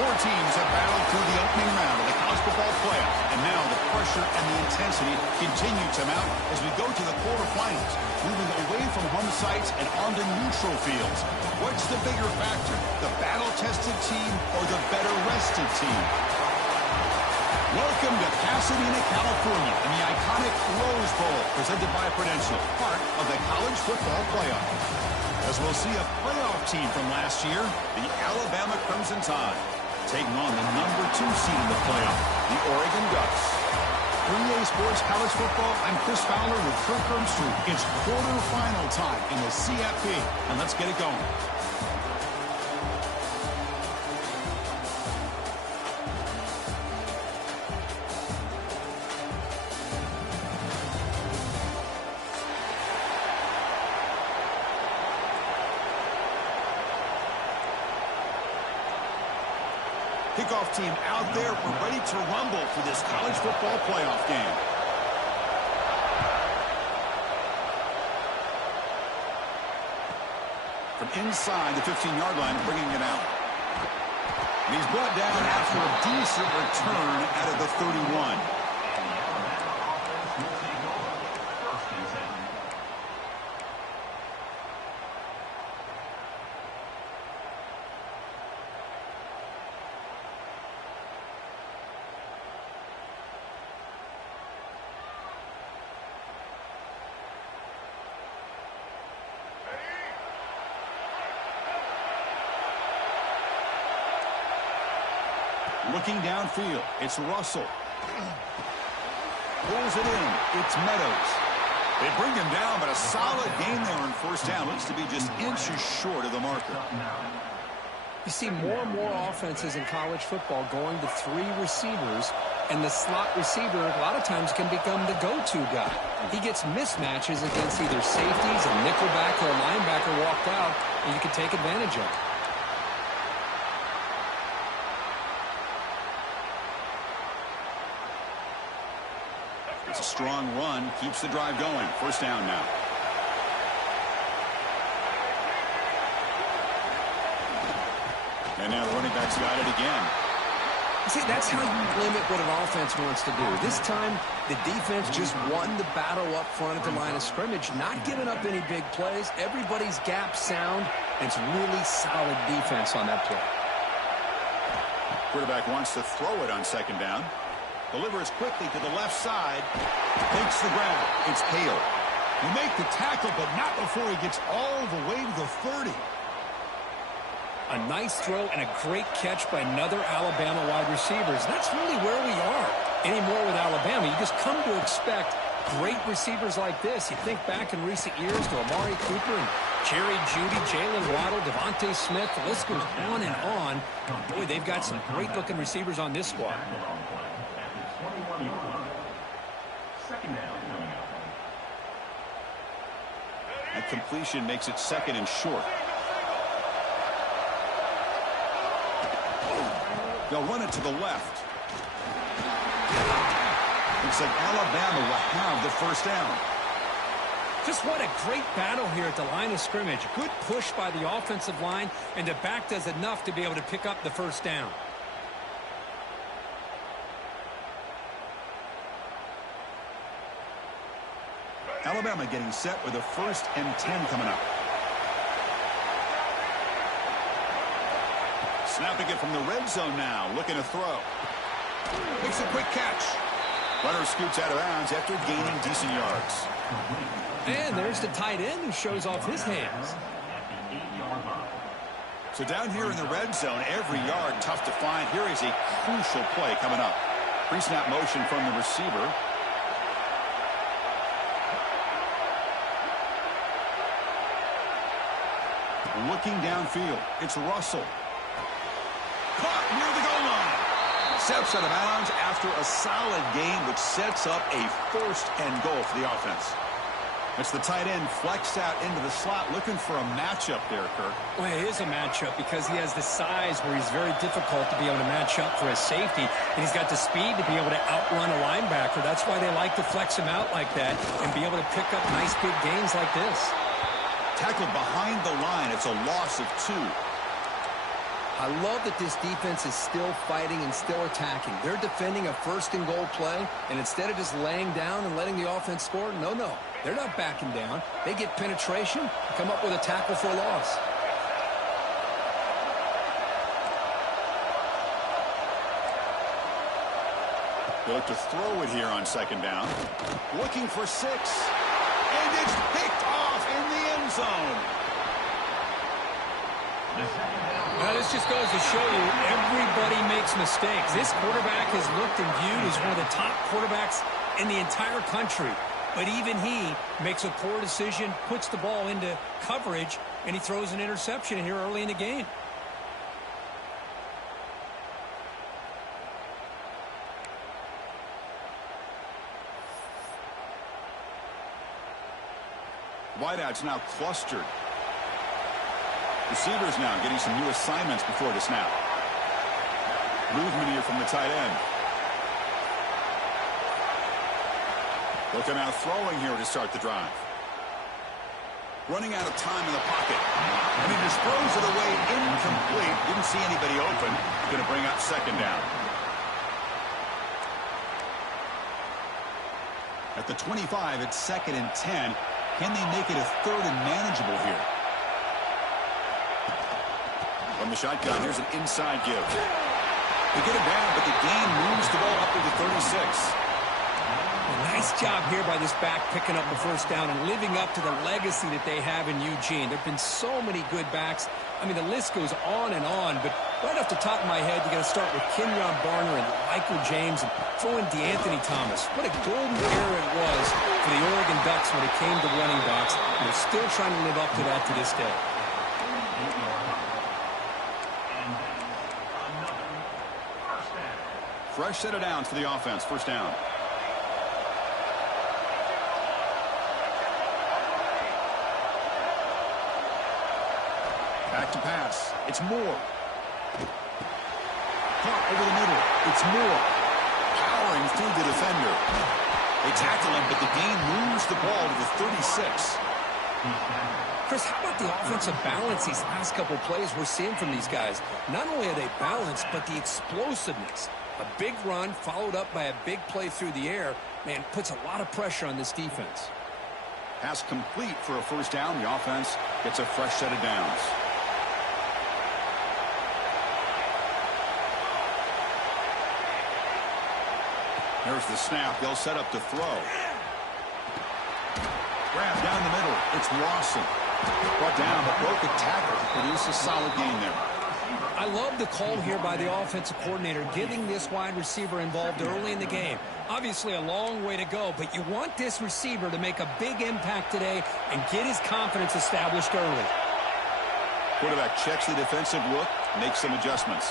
Four teams have battled through the opening round of the college football playoff, and now the pressure and the intensity continue to mount as we go to the quarterfinals, moving away from home sites and onto neutral fields. What's the bigger factor, the battle-tested team or the better-rested team? Welcome to Pasadena, California, and the iconic Rose Bowl, presented by Prudential, part of the college football playoff. As we'll see a playoff team from last year, the Alabama Crimson Tide, taking on the number 2 seed in the playoff, the Oregon Ducks. For EA Sports College Football, I'm Chris Fowler with Kirk Herbstreit. It's quarterfinal time in the CFP, and let's get it going. Kickoff team out there. We're ready to rumble for this college football playoff game. From inside the 15-yard line, bringing it out. And he's brought down after a decent return out of the 31. Looking downfield, it's Russell. Pulls it in, it's Meadows. They bring him down, but a solid gain there on first down. Looks to be just inches short of the marker. You see more and more offenses in college football going to 3 receivers, and the slot receiver a lot of times can become the go-to guy. He gets mismatches against either safeties, a nickelback, or a linebacker walked out, and you can take advantage of it. It's a strong run, keeps the drive going. First down now. And now the running back's got it again. See, that's how you limit what an offense wants to do. This time, the defense just won the battle up front at the line of scrimmage, not giving up any big plays. Everybody's gap sound, and it's really solid defense on that play. Quarterback wants to throw it on second down. Delivers quickly to the left side. Takes the grab. It's Hale. You make the tackle, but not before he gets all the way to the 30. A nice throw and a great catch by another Alabama wide receivers. That's really where we are anymore with Alabama. You just come to expect great receivers like this. You think back in recent years to Amari Cooper and Jerry Jeudy, Jalen Waddle, Devontae Smith. The list goes on and on. Boy, they've got some great-looking receivers on this squad. That completion makes it second and short. They'll run it to the left. Looks like Alabama will have the first down. Just what a great battle here at the line of scrimmage. Good push by the offensive line, and the back does enough to be able to pick up the first down. Alabama getting set with a 1st and 10 coming up. Snapping it from the red zone now, looking to throw. Makes a quick catch. Runner scoots out of bounds after gaining decent yards. And there's the tight end who shows off his hands. So down here in the red zone, every yard tough to find. Here is a crucial play coming up. Pre-snap motion from the receiver. Looking downfield, it's Russell. Caught near the goal line. Steps out of bounds after a solid gain, which sets up a 1st and goal for the offense. It's the tight end flexed out into the slot, looking for a matchup there, Kirk. Well, it is a matchup because he has the size where he's very difficult to be able to match up for a safety, and he's got the speed to be able to outrun a linebacker. That's why they like to flex him out like that and be able to pick up nice big gains like this. Tackled behind the line. It's a loss of 2. I love that this defense is still fighting and still attacking. They're defending a first-and-goal play, and instead of just laying down and letting the offense score, no. They're not backing down. They get penetration, come up with a tackle for a loss. They look to throw it here on second down. Looking for 6. And it's picked off in the end zone. Now, this just goes to show you everybody makes mistakes. This quarterback has looked and viewed as one of the top quarterbacks in the entire country. But even he makes a poor decision, puts the ball into coverage, and he throws an interception here early in the game. Wideouts now clustered. Receivers now getting some new assignments before the snap. Movement here from the tight end. Looking out throwing here to start the drive. Running out of time in the pocket. And he throws it away incomplete. Didn't see anybody open. Going to bring up second down. At the 25, it's 2nd and 10. Can they make it a 3rd and manageable here? From the shotgun, here's an inside give. They get it down, but the gain moves the ball up to the 36. Nice job here by this back picking up the first down and living up to the legacy that they have in Eugene. There have been so many good backs. I mean, the list goes on and on, but right off the top of my head, you got to start with Kenyon Barner and Michael James and throw in DeAnthony Thomas. What a golden era it was for the Oregon Ducks when it came to running backs. And they're still trying to live up to that to this day. Fresh set of downs for the offense. First down. Back to pass. It's Moore. Caught over the middle. It's Moore. Powering through the defender. They tackle him, but the gain moves the ball to the 36. Chris, how about the offensive balance these last couple plays we're seeing from these guys? Not only are they balanced, but the explosiveness. A big run followed up by a big play through the air, man, puts a lot of pressure on this defense. Pass complete for a first down. The offense gets a fresh set of downs. There's the snap. They'll set up to throw. Grab down the middle. It's Lawson. Brought down, but broke a tackle to produce a solid gain there. I love the call here by the offensive coordinator, getting this wide receiver involved early in the game. Obviously a long way to go, but you want this receiver to make a big impact today and get his confidence established early. Quarterback checks the defensive look, makes some adjustments.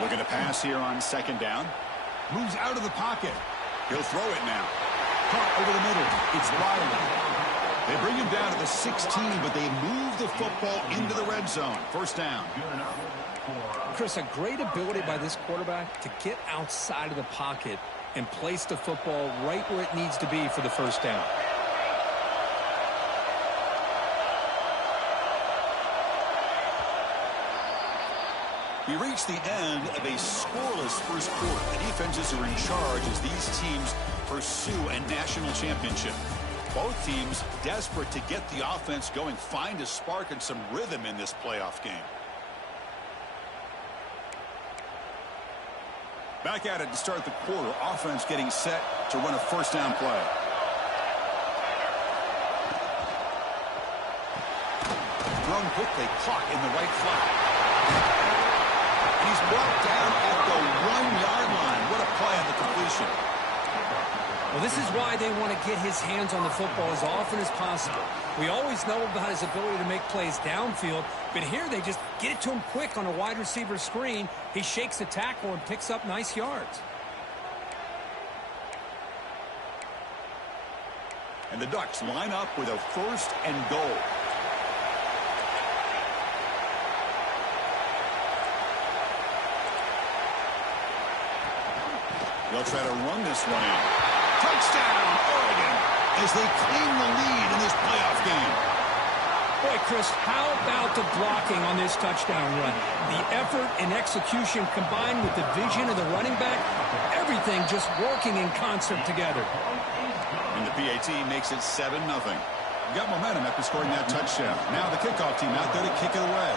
Looking to pass here on second down. Moves out of the pocket. He'll throw it now. Caught over the middle. It's Riley. They bring him down to the 16, but they move the football into the red zone. First down. Chris, a great ability by this quarterback to get outside of the pocket and place the football right where it needs to be for the first down. We reach the end of a scoreless first quarter. The defenses are in charge as these teams pursue a national championship. Both teams desperate to get the offense going, find a spark and some rhythm in this playoff game. Back at it to start the quarter. Offense getting set to run a first down play. Thrown quickly, caught in the right flat. And he's brought down at the 1-yard line. What a play on the completion. Well, this is why they want to get his hands on the football as often as possible. We always know about his ability to make plays downfield, but here they just get it to him quick on a wide receiver screen. He shakes the tackle and picks up nice yards. And the Ducks line up with a first and goal. They'll try to run this one in. Touchdown, Oregon, as they claim the lead in this playoff game. Boy, Chris, how about the blocking on this touchdown run? The effort and execution combined with the vision of the running back, everything just working in concert together. And the PAT makes it 7-0. Got momentum after scoring that touchdown. Now the kickoff team out there to kick it away.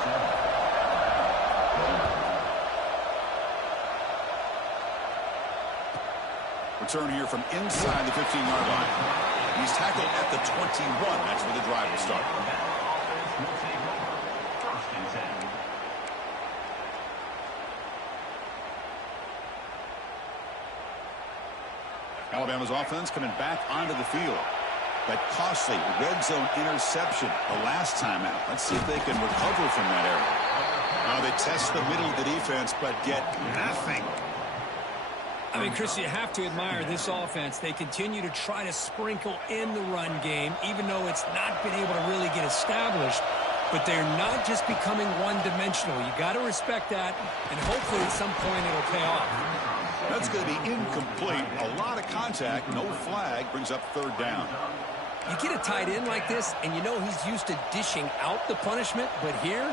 Return here from inside the 15-yard line. He's tackled at the 21. That's where the drive will start. Alabama's offense coming back onto the field. That costly red zone interception the last time out. Let's see if they can recover from that error. They test the middle of the defense, but get nothing. I mean, Chris, you have to admire this offense. They continue to try to sprinkle in the run game, even though it's not been able to really get established. But they're not just becoming one-dimensional. You got to respect that, and hopefully at some point it'll pay off. That's going to be incomplete. A lot of contact, no flag, brings up third down. You get a tight end like this, and you know he's used to dishing out the punishment, but here,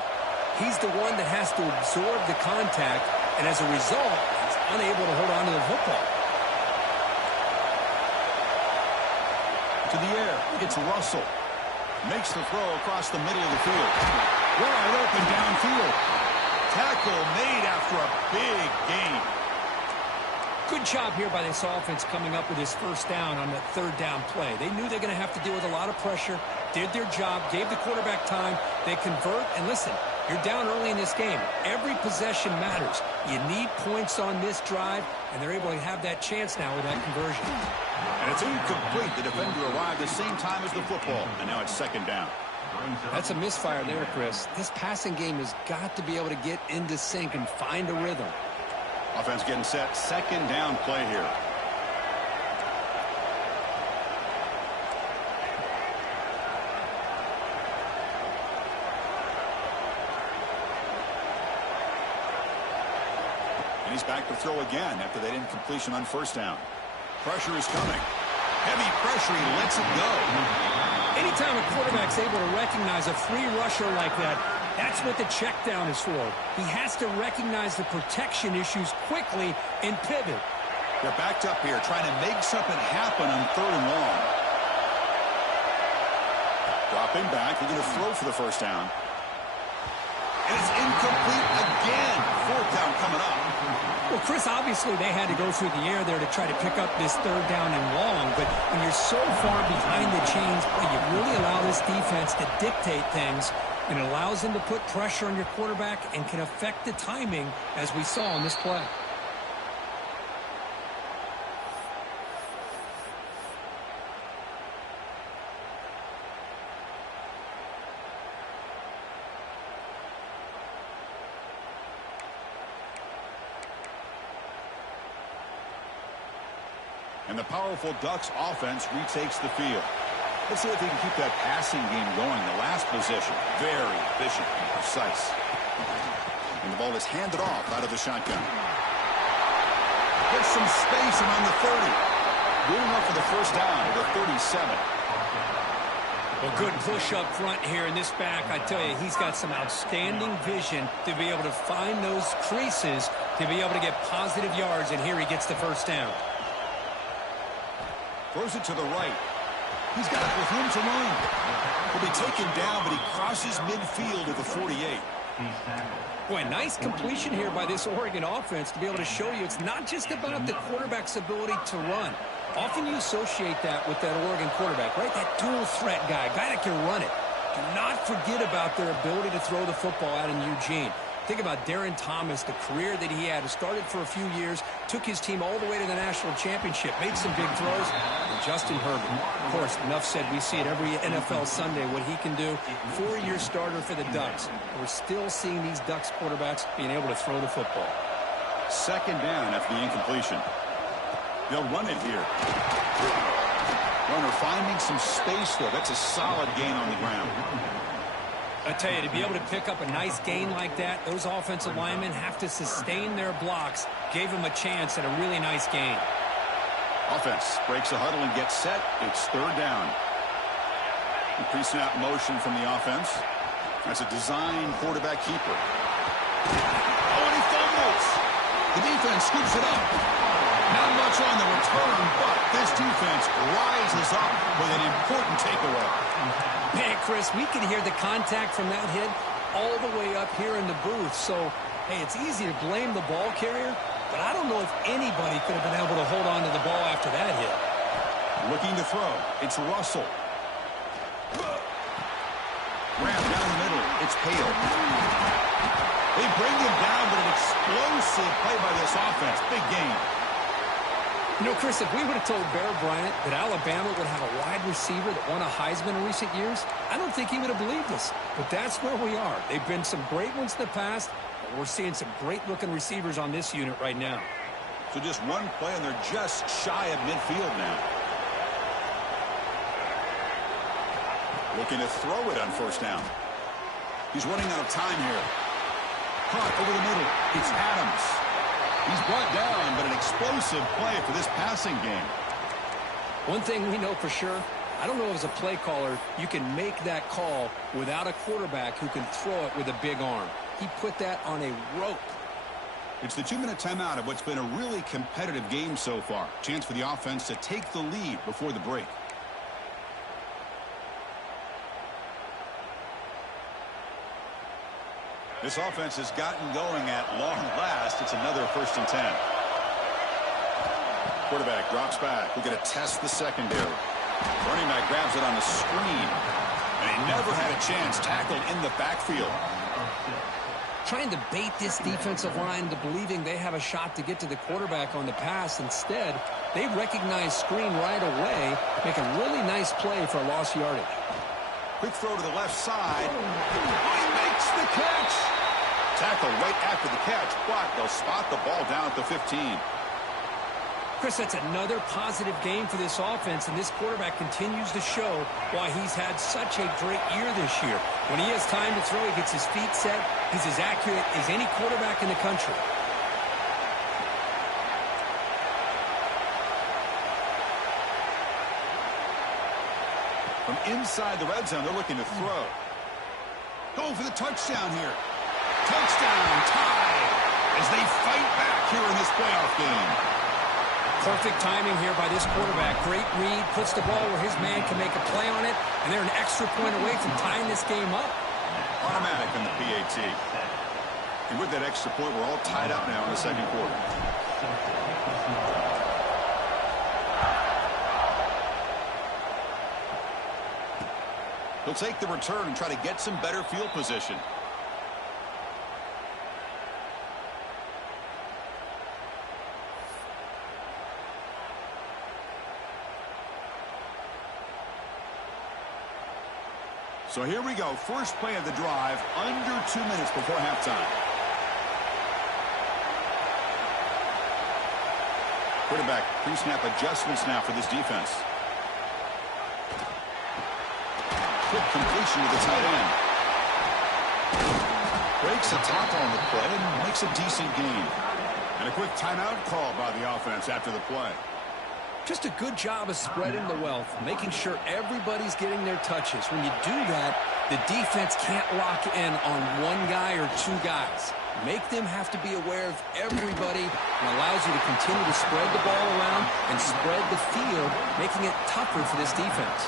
he's the one that has to absorb the contact, and as a result, he's unable to hold on to the football. To the air, it's Russell. Makes the throw across the middle of the field. Wide open downfield. Tackle made after a big gain. Good job here by this offense coming up with his first down on the third down play. They knew they're going to have to deal with a lot of pressure, did their job, gave the quarterback time. They convert, and listen, you're down early in this game. Every possession matters. You need points on this drive, and they're able to have that chance now with that conversion. And it's incomplete. The defender arrived the same time as the football, and now it's second down. That's a misfire there, Chris. This passing game has got to be able to get into sync and find a rhythm. Offense getting set. Second down play here. And he's back to throw again after that incompletion on first down. Pressure is coming. Heavy pressure. He lets it go. Anytime a quarterback's able to recognize a free rusher like that, that's what the check down is for. He has to recognize the protection issues quickly and pivot. They're backed up here trying to make something happen on third and long. Dropping back. They're going to throw for the first down. And it's incomplete again. Fourth down coming up. Well, Chris, obviously they had to go through the air there to try to pick up this third down and long, but when you're so far behind the chains, you really allow this defense to dictate things, and it allows them to put pressure on your quarterback and can affect the timing, as we saw on this play. And the powerful Ducks offense retakes the field. Let's see if they can keep that passing game going. The last possession, very efficient and precise. And the ball is handed off out of the shotgun. Gets some space around the 30. Moving up for the first down at the 37. Well, good push up front here in this back. I tell you, he's got some outstanding vision to be able to find those creases, to be able to get positive yards, and here he gets the first down. Throws it to the right. He's got it with room to run. He'll be taken down, but he crosses midfield at the 48. Boy, nice completion here by this Oregon offense to be able to show you it's not just about the quarterback's ability to run. Often you associate that with that Oregon quarterback, right? That dual threat guy that can run it. Do not forget about their ability to throw the football out in Eugene. Think about Darren Thomas, the career that he had. He started for a few years, took his team all the way to the national championship, made some big throws. And Justin Herbert, of course, enough said, we see it every NFL Sunday, what he can do. 4-year starter for the Ducks. We're still seeing these Ducks quarterbacks being able to throw the football. Second down after the incompletion. They'll run it here. Runner finding some space, though. That's a solid gain on the ground. I tell you, to be able to pick up a nice gain like that, those offensive linemen have to sustain their blocks. Gave them a chance at a really nice gain. Offense breaks a huddle and gets set. It's third down. Pre-snap motion from the offense. That's a design quarterback keeper. Oh, and he fumbles. The defense scoops it up. Not much on the return, but this defense rises up with an important takeaway. Man, Chris, we can hear the contact from that hit all the way up here in the booth. So, hey, it's easy to blame the ball carrier, but I don't know if anybody could have been able to hold on to the ball after that hit. Looking to throw. It's Russell. Wrap down the middle. It's Hale. They bring him down, but an explosive play by this offense. Big game. You know, Chris, if we would have told Bear Bryant that Alabama would have a wide receiver that won a Heisman in recent years, I don't think he would have believed us. But that's where we are. They've been some great ones in the past, but we're seeing some great-looking receivers on this unit right now. So just one play, and they're just shy of midfield now. Looking to throw it on first down. He's running out of time here. Caught over the middle. It's Adams. He's brought down, but an explosive play for this passing game. One thing we know for sure, I don't know as a play caller, you can make that call without a quarterback who can throw it with a big arm. He put that on a rope. It's the 2-minute timeout of what's been a really competitive game so far. Chance for the offense to take the lead before the break. This offense has gotten going at long last. It's another 1st and 10. Quarterback drops back. We're going to test the secondary. Running back grabs it on the screen. And he never had a chance. Tackled in the backfield. Trying to bait this defensive line into believing they have a shot to get to the quarterback on the pass. Instead, they recognize screen right away, make a really nice play for a lost yardage. Quick throw to the left side. He makes the catch. Tackle right after the catch, but they'll spot the ball down at the 15. Chris, that's another positive game for this offense, and this quarterback continues to show why he's had such a great year this year. When he has time to throw, he gets his feet set. He's as accurate as any quarterback in the country. From inside the red zone, they're looking to throw. Go for the touchdown here. Touchdown, tied, as they fight back here in this playoff game. Perfect timing here by this quarterback. Great read, puts the ball where his man can make a play on it, and they're an extra point away from tying this game up. Automatic on the PAT. And with that extra point, we're all tied up now in the second quarter. He'll take the return and try to get some better field position. So here we go. First play of the drive, under 2 minutes before halftime. Quarterback pre-snap adjustments now for this defense. Quick completion to the tight end. Breaks the tackle on the play and makes a decent gain. And a quick timeout call by the offense after the play. Just a good job of spreading the wealth, making sure everybody's getting their touches. When you do that, the defense can't lock in on one guy or two guys. Make them have to be aware of everybody, and allows you to continue to spread the ball around and spread the field, making it tougher for this defense.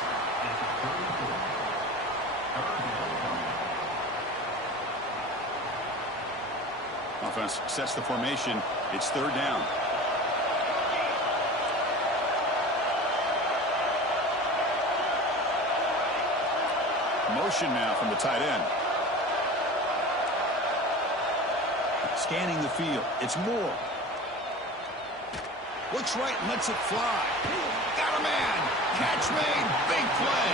Offense sets the formation. It's third down. Motion now from the tight end. Scanning the field. It's Moore. Looks right and lets it fly. Got a man. Catch made. Big play.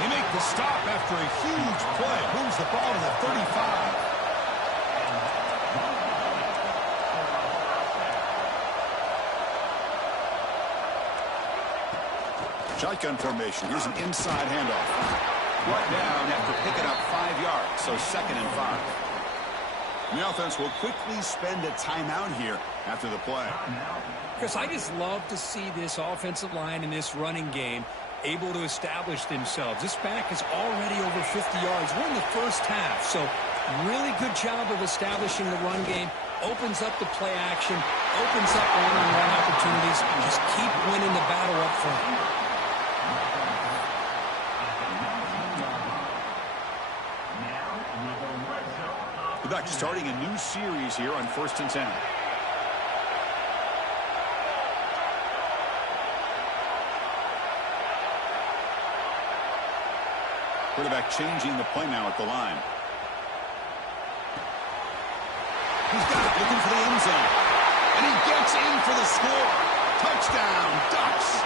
They make the stop after a huge play. Moves the ball to the 35. Shotgun formation. Here's an inside handoff. Brought down after picking up 5 yards, so 2nd and 5. And the offense will quickly spend a timeout here after the play. Chris, I just love to see this offensive line in this running game able to establish themselves. This back is already over 50 yards. We're in the first half, so really good job of establishing the run game. Opens up the play action, opens up one-on-one opportunities. Just keep winning the battle up front. The Ducks starting a new series here on 1st and 10. Quarterback changing the play now at the line. He's got it, looking for the end zone. And he gets in for the score. Touchdown, Ducks.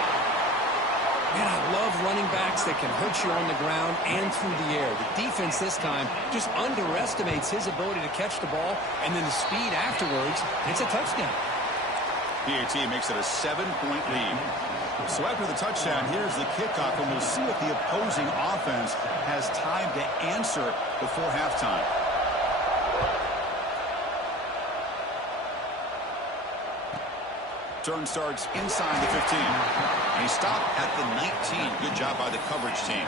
Man, I love running backs that can hurt you on the ground and through the air. The defense this time just underestimates his ability to catch the ball, and then the speed afterwards, it's a touchdown. PAT makes it a 7-point lead. So after the touchdown, here's the kickoff, and we'll see if the opposing offense has time to answer before halftime. Turn starts inside the 15. And he stopped at the 19. Good job by the coverage team.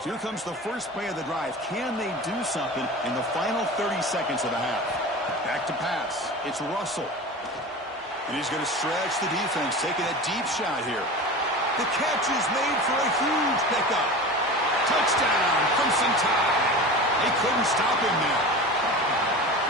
So here comes the first play of the drive. Can they do something in the final 30 seconds of the half? Back to pass. It's Russell. And he's going to stretch the defense, taking a deep shot here. The catch is made for a huge pickup. Touchdown, Crimson Tide. They couldn't stop him there.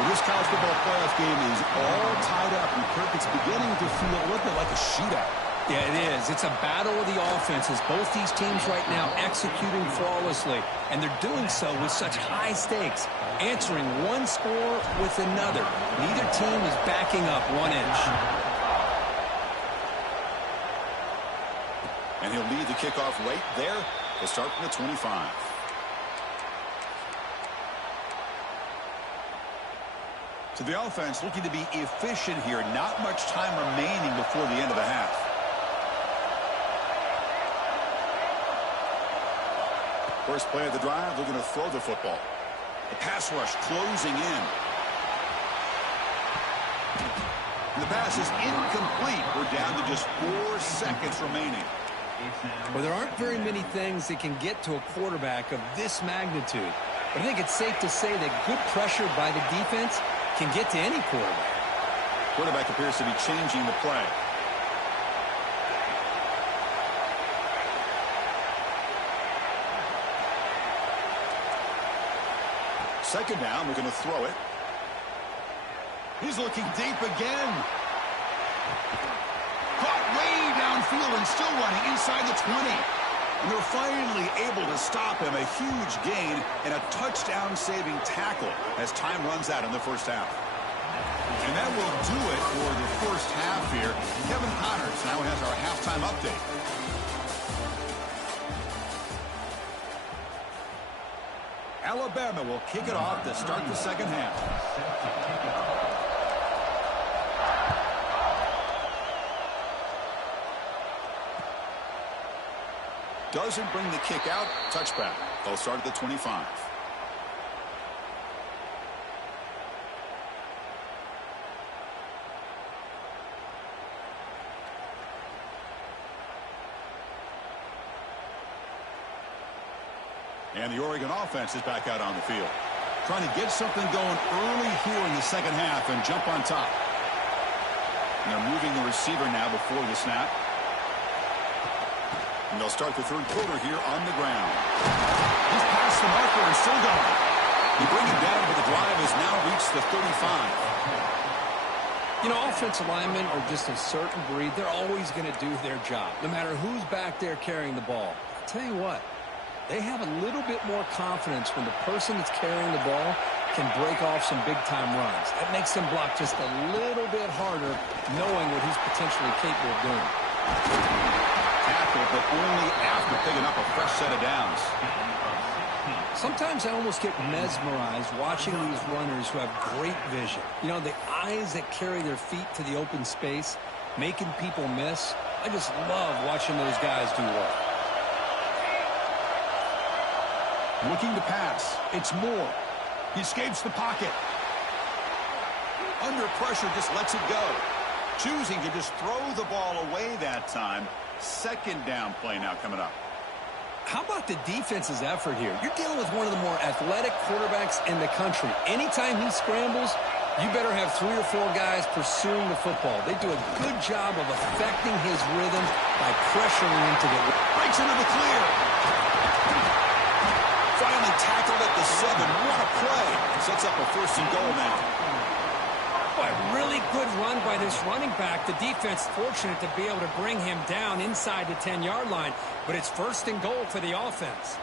Well, this college football playoff game is all tied up, and Kirk, it's beginning to feel a little bit like a shootout. Yeah, it is. It's a battle of the offenses. Both these teams right now executing flawlessly, and they're doing so with such high stakes, answering one score with another. Neither team is backing up 1 inch. And he'll lead the kickoff right there. They'll start from the 25. So the offense looking to be efficient here. Not much time remaining before the end of the half. First play of the drive, they're going to throw the football. The pass rush closing in. And the pass is incomplete. We're down to just 4 seconds remaining. Well, there aren't very many things that can get to a quarterback of this magnitude. But I think it's safe to say that good pressure by the defense can get to any quarterback. Quarterback appears to be changing the play. Second down, we're going to throw it. He's looking deep again. Caught way downfield and still running inside the 20. And they're finally able to stop him. A huge gain and a touchdown-saving tackle as time runs out in the first half. And that will do it for the first half here. Kevin Connors now has our halftime update. Alabama will kick it off to start the second half. Doesn't bring the kick out. Touchback. They'll start at the 25. And the Oregon offense is back out on the field. Trying to get something going early here in the second half and jump on top. And they're moving the receiver now before the snap. And they'll start the third quarter here on the ground. He's past the marker and still going. They bring him down, but the drive has now reached the 35. You know, offensive linemen are just a certain breed. They're always going to do their job, no matter who's back there carrying the ball. I'll tell you what, they have a little bit more confidence when the person that's carrying the ball can break off some big-time runs. That makes them block just a little bit harder, knowing what he's potentially capable of doing. Tackle, but only after picking up a fresh set of downs. Sometimes I almost get mesmerized watching these runners who have great vision. You know, the eyes that carry their feet to the open space, making people miss. I just love watching those guys do work. Looking to pass. It's Moore. He escapes the pocket. Under pressure, just lets it go. Choosing to just throw the ball away that time. Second down play now coming up. How about the defense's effort here? You're dealing with one of the more athletic quarterbacks in the country. Anytime he scrambles, you better have 3 or 4 guys pursuing the football. They do a good job of affecting his rhythm by pressuring him to the... Breaks into the clear. Finally tackled at the 7. What a play. Sets up a 1st and goal now. Boy, really good run by this running back. The defense fortunate to be able to bring him down inside the 10-yard line, but it's 1st and goal for the offense.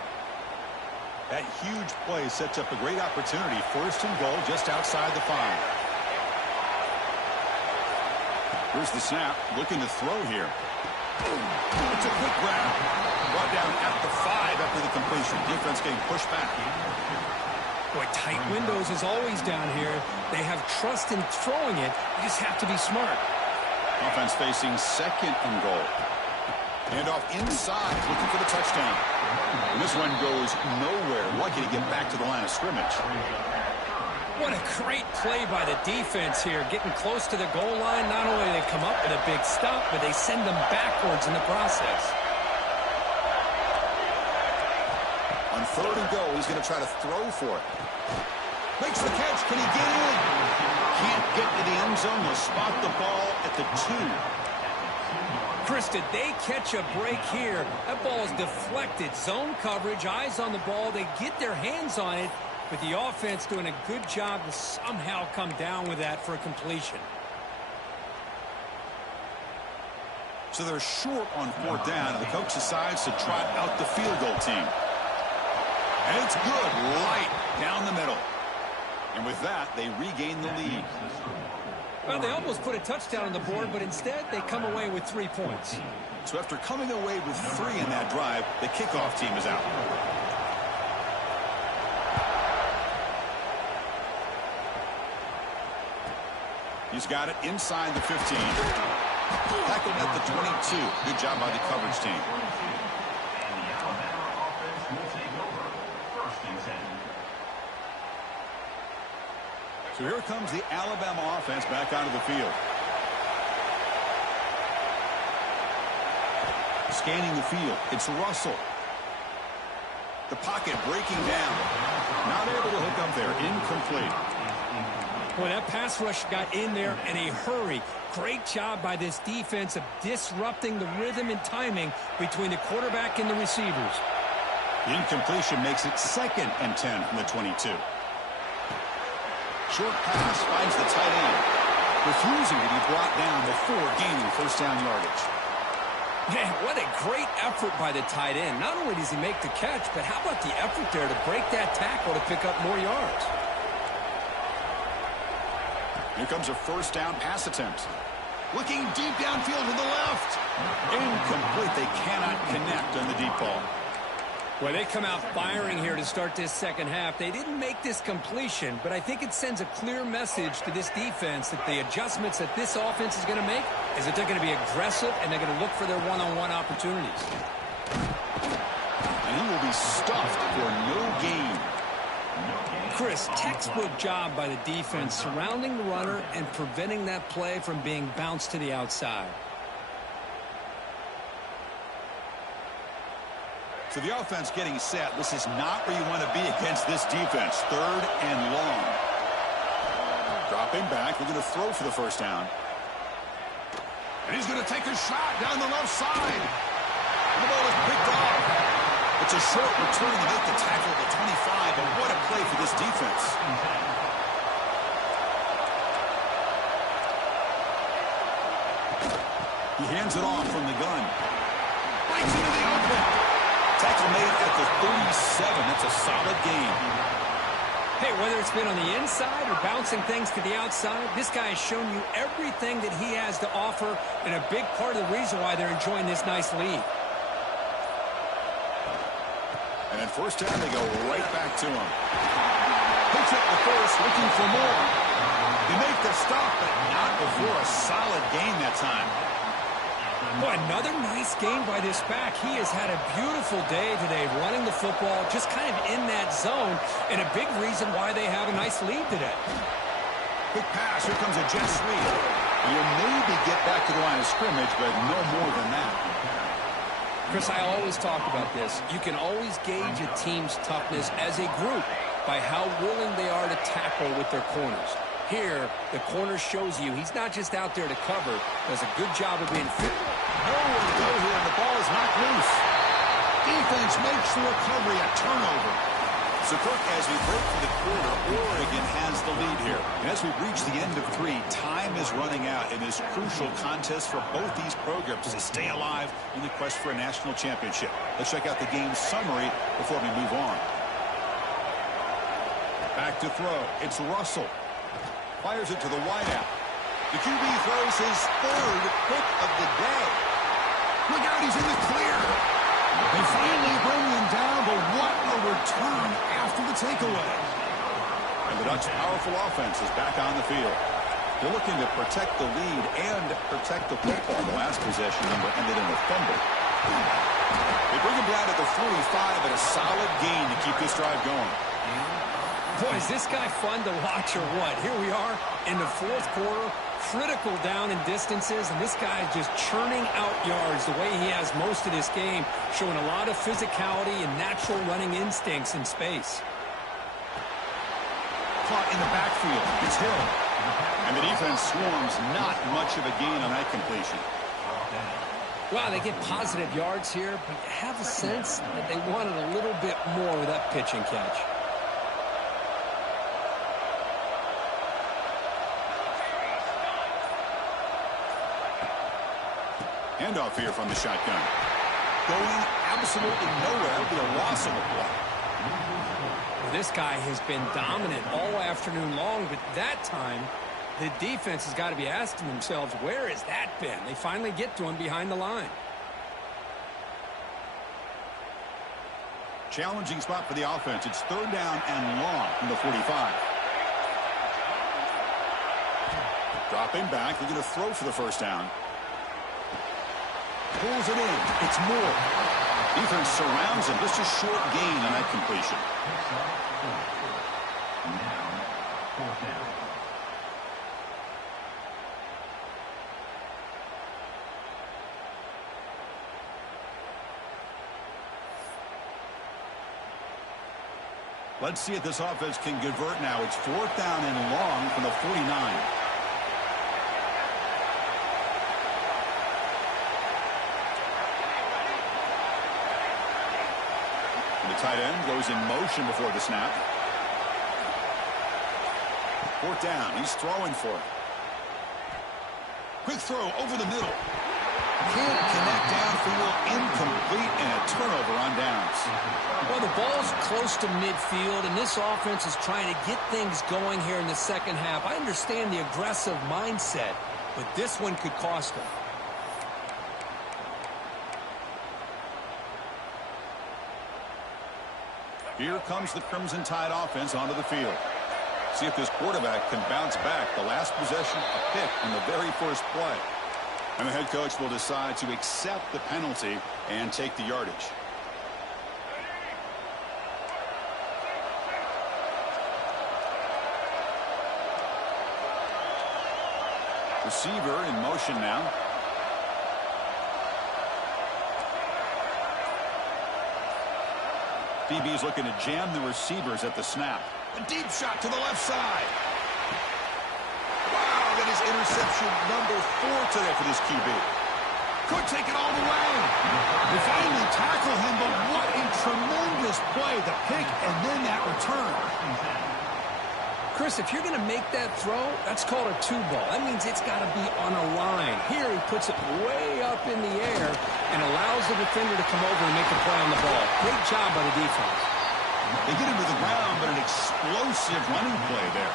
That huge play sets up a great opportunity. 1st and goal just outside the 5. Here's the snap. Looking to throw here. It's a quick grab. Brought down at the 5 after the completion. Defense getting pushed back. Boy, tight windows is always down here. They have trust in throwing it. You just have to be smart. Offense facing 2nd and goal. Handoff inside, looking for the touchdown. And this one goes nowhere. Lucky to get back to the line of scrimmage. What a great play by the defense here. Getting close to the goal line, not only do they come up with a big stop, but they send them backwards in the process. On 3rd and goal, he's going to try to throw for it. Makes the catch. Can he get in? Can't get to the end zone. They'll spot the ball at the 2. Chris, did they catch a break here? That ball is deflected. Zone coverage, eyes on the ball. They get their hands on it, but the offense doing a good job to somehow come down with that for a completion. So they're short on 4th down, and the coach decides to trot out the field goal team. And it's good, right down the middle. And with that, they regain the lead. Well, they almost put a touchdown on the board, but instead they come away with 3 points. So after coming away with 3 in that drive, the kickoff team is out. He's got it inside the 15. Tackled at the 22. Good job by the coverage team. So here comes the Alabama offense back onto the field. Scanning the field. It's Russell. The pocket breaking down. Not able to hook up there. Incomplete. Boy, that pass rush got in there in a hurry. Great job by this defense of disrupting the rhythm and timing between the quarterback and the receivers. The incompletion makes it 2nd and 10 from the 22. Short pass finds the tight end. Refusing to be brought down before gaining 1st down yardage. Man, what a great effort by the tight end. Not only does he make the catch, but how about the effort there to break that tackle to pick up more yards? Here comes a 1st down pass attempt. Looking deep downfield to the left. Incomplete. They cannot connect on the deep ball. Well, they come out firing here to start this 2nd half. They didn't make this completion, but I think it sends a clear message to this defense that the adjustments that this offense is going to make is that they're going to be aggressive and they're going to look for their one-on-one opportunities. And he will be stuffed for no gain. Chris, textbook job by the defense surrounding the runner and preventing that play from being bounced to the outside. So the offense getting set. This is not where you want to be against this defense. 3rd and long. Dropping back. We're going to throw for the 1st down. And he's going to take a shot down the left side. And the ball is picked off. It's a short return to make the tackle at the 25. But what a play for this defense. He hands it off from the gun. Breaks into the open. Tackle made at the 37. That's a solid game. Hey, whether it's been on the inside or bouncing things to the outside, this guy has shown you everything that he has to offer and a big part of the reason why they're enjoying this nice lead. And at 1st down, they go right back to him. Picks up the 1st, looking for more. They make the stop, but not before a solid gain that time. Boy, another nice game by this back. He has had a beautiful day today running the football, just kind of in that zone, and a big reason why they have a nice lead today. Quick pass. Here comes a jet sweep. You'll maybe get back to the line of scrimmage, but no more than that. Chris, I always talk about this. You can always gauge a team's toughness as a group by how willing they are to tackle with their corners. Here, the corner shows you he's not just out there to cover, does a good job of being fit. Nowhere to go here, and the ball is knocked loose. Defense makes the recovery a turnover. So, Kirk, as we break for the quarter, Oregon has the lead here. And as we reach the end of 3, time is running out in this crucial contest for both these programs to stay alive in the quest for a national championship. Let's check out the game summary before we move on. Back to throw. It's Russell. Fires it to the wideout. The QB throws his 3rd pick of the day. Look out, he's in the clear. They finally bring him down, but what a return after the takeaway. And the Ducks' powerful offense is back on the field. They're looking to protect the lead and protect the football. The last possession number ended in a fumble. They bring him down to the 45 and a solid gain to keep this drive going. Boy, is this guy fun to watch or what? Here we are in the 4th quarter, critical down in distances, and this guy is just churning out yards the way he has most of this game, showing a lot of physicality and natural running instincts in space. Caught in the backfield. It's Hill. And the defense swarms, not much of a gain on that completion. Wow, they get positive yards here, but you have a sense that they wanted a little bit more with that pitch and catch. Handoff here from the shotgun. Going absolutely nowhere. It'll be a loss of the play. Well, this guy has been dominant all afternoon long, but that time, the defense has got to be asking themselves, where has that been? They finally get to him behind the line. Challenging spot for the offense. It's 3rd down and long from the 45. Dropping back. They're going to throw for the 1st down. Pulls it in. It's Moore. Defense surrounds him. Just a short gain on that completion. Let's see if this offense can convert now. It's 4th down and long from the 49. Tight end goes in motion before the snap. 4th down. He's throwing for it. Quick throw over the middle. Can't connect downfield. Incomplete and a turnover on downs. Well, the ball's close to midfield, and this offense is trying to get things going here in the 2nd half. I understand the aggressive mindset, but this one could cost them. Here comes the Crimson Tide offense onto the field. See if this quarterback can bounce back. The last possession, a pick in the very first play. And the head coach will decide to accept the penalty and take the yardage. Receiver in motion now. DB is looking to jam the receivers at the snap. A deep shot to the left side. Wow, that is interception number 4 today for this QB. Could take it all the way. They finally tackle him, but what a tremendous play. The pick and then that return. Chris, if you're going to make that throw, that's called a 2-ball. That means it's got to be on a line. Here he puts it way up in the air and allows the defender to come over and make a play on the ball. Great job by the defense. They get him to the ground, but an explosive running play there.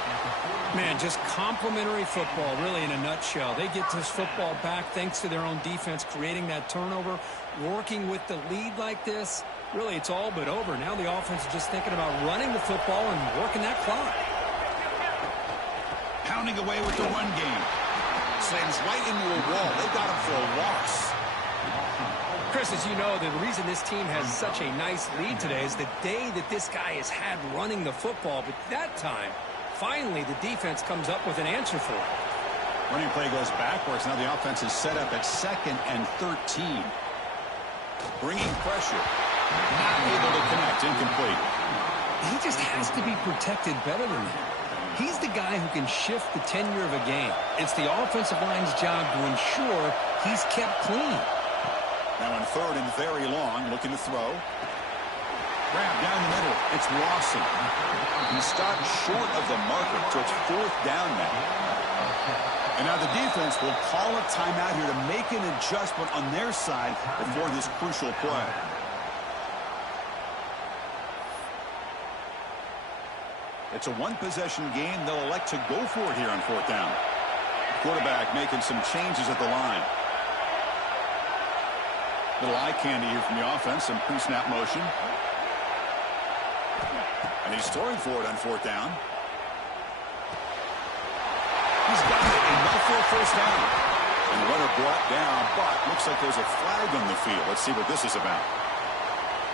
Man, just complimentary football, really, in a nutshell. They get this football back thanks to their own defense, creating that turnover, working with the lead like this. Really, it's all but over. Now the offense is just thinking about running the football and working that clock. Pounding away with the run game. slams right into a wall. They got him for a loss. Chris, as you know, the reason this team has such a nice lead today is the day that this guy has had running the football. But that time, finally, the defense comes up with an answer for it. Running play goes backwards. Now the offense is set up at 2nd and 13. Bringing pressure. Not able to connect. Incomplete. He just has to be protected better than that. He's the guy who can shift the tenure of a game. It's the offensive line's job to ensure he's kept clean. Now on 3rd and very long, looking to throw. Grab down the middle. It's Lawson. He stopped short of the marker, so it's 4th down now. And now the defense will call a timeout here to make an adjustment on their side before this crucial play. It's a one-possession game. They'll elect to go for it here on 4th down. Quarterback making some changes at the line. Little eye candy here from the offense. Some pre-snap motion. And he's throwing for it on 4th down. He's got it. Enough for a 1st down. And the runner brought down, but looks like there's a flag on the field. Let's see what this is about.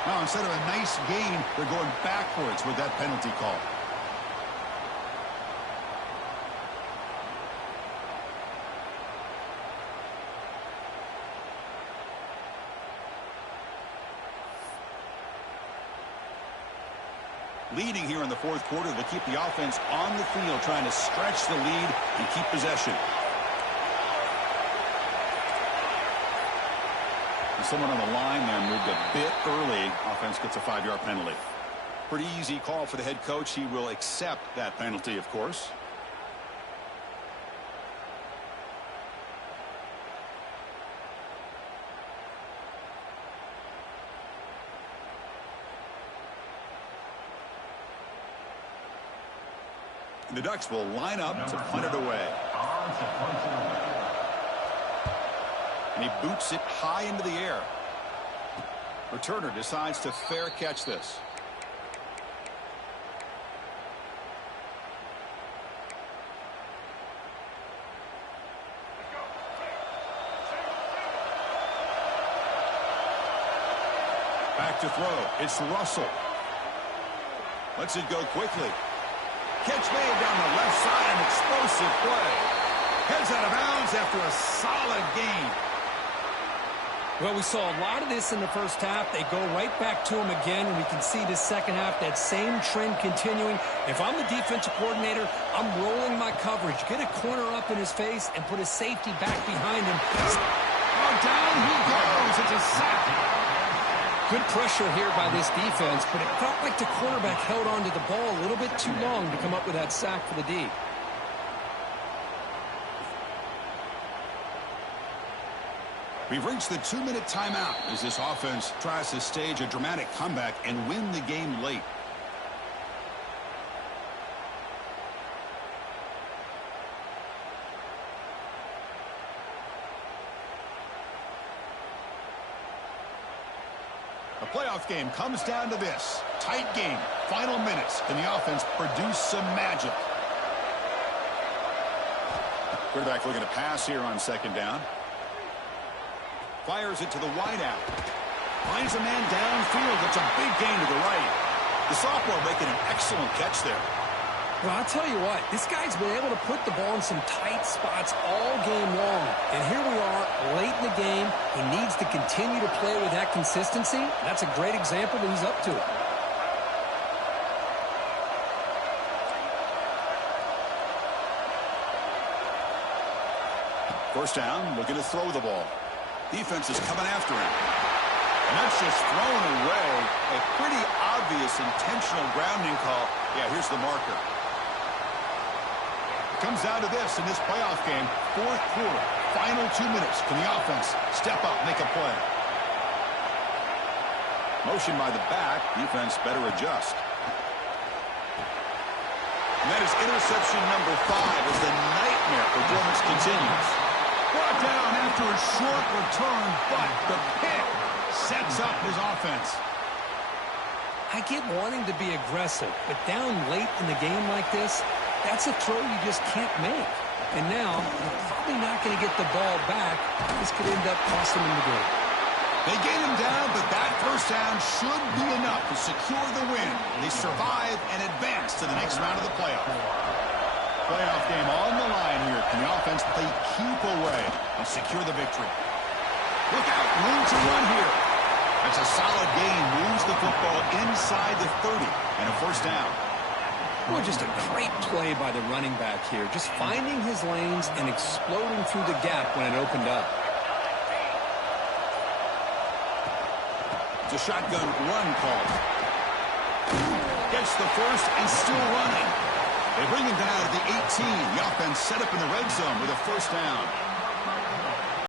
Now, instead of a nice gain, they're going backwards with that penalty call. Leading here in the 4th quarter, they keep the offense on the field, trying to stretch the lead and keep possession. And someone on the line there moved a bit early. Offense gets a 5-yard penalty. Pretty easy call for the head coach. He will accept that penalty, of course. The Ducks will line up to punt it away. And he boots it high into the air. Returner decides to fair catch this. Back to throw. It's Russell. Lets it go quickly. Catch made down the left side, an explosive play. Heads out of bounds after a solid gain. Well, we saw a lot of this in the first half. They go right back to him again, and we can see this second half, that same trend continuing. If I'm the defensive coordinator, I'm rolling my coverage. Get a corner up in his face and put a safety back behind him. Oh, down he goes. It's a sack. Good pressure here by this defense, but it felt like the quarterback held on to the ball a little bit too long to come up with that sack for the D. We've reached the 2-minute timeout as this offense tries to stage a dramatic comeback and win the game late. The playoff game comes down to this. Tight game. Final minutes. Can the offense produce some magic? Quarterback looking to pass here on 2nd down. Fires it to the wideout. Finds a man downfield. That's a big gain to the right. The sophomore making an excellent catch there. Well, I'll tell you what, this guy's been able to put the ball in some tight spots all game long. And here we are, late in the game. He needs to continue to play with that consistency. That's a great example that he's up to it. First down, looking to throw the ball. Defense is coming after him. And that's just thrown away. A pretty obvious intentional grounding call. Yeah, here's the marker. Comes down to this in this playoff game. 4th quarter, final 2 minutes. Can the offense step up, make a play? Motion by the back. Defense better adjust. And that is interception number 5 as the nightmare performance continues. Brought down after a short return, but the pick sets up his offense. I get wanting to be aggressive, but down late in the game like this, that's a throw you just can't make. And now, probably not going to get the ball back. This could end up costing him the game. They gain him down, but that first down should be enough to secure the win. They survive and advance to the next round of the playoff. Playoff game on the line here. Can the offense play keep away and secure the victory? Look out, room to run here. That's a solid gain. Moves the football inside the 30 and a first down. Well, just a great play by the running back here. Just finding his lanes and exploding through the gap when it opened up. It's a shotgun run call. Gets the first and still running. They bring him down at the 18. The offense set up in the red zone with a first down.